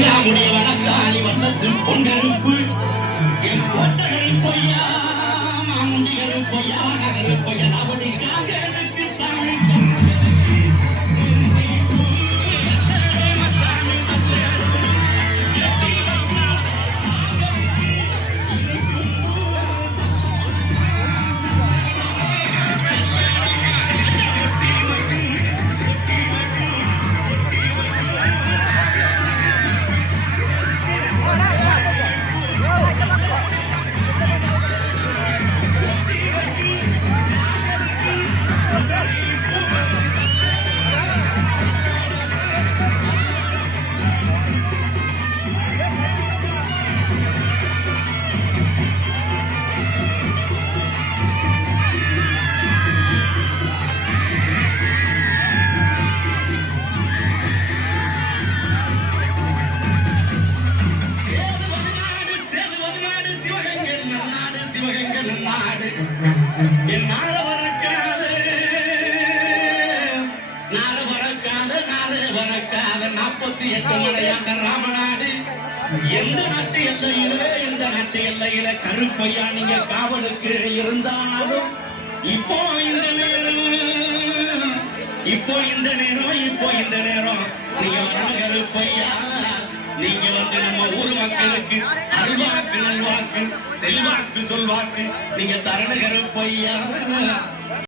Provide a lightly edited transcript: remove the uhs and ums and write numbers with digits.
வணங்காமுடைய வணக்காளி வட்டத்தில் கொண்டருப்பு என் கோட்டகரு பொய்யா மாமுண்டிகரு பொய்யா நகரு பொய்யா அப்படி காங்களுக்கு சாமி ராமநாடு எந்த நாட்டு எல்லையில கருப்பையா நீங்க காவலுக்கு இருந்தாலும் இப்போ இந்த நேரம் நீங்க கருப்பையா நீங்க நம்ம ஊர் மக்களுக்கு அல்வாக்கு நல்வாக்கு செல்வாக்கு சொல்வாக்கு நீங்க தரண கருப்பையா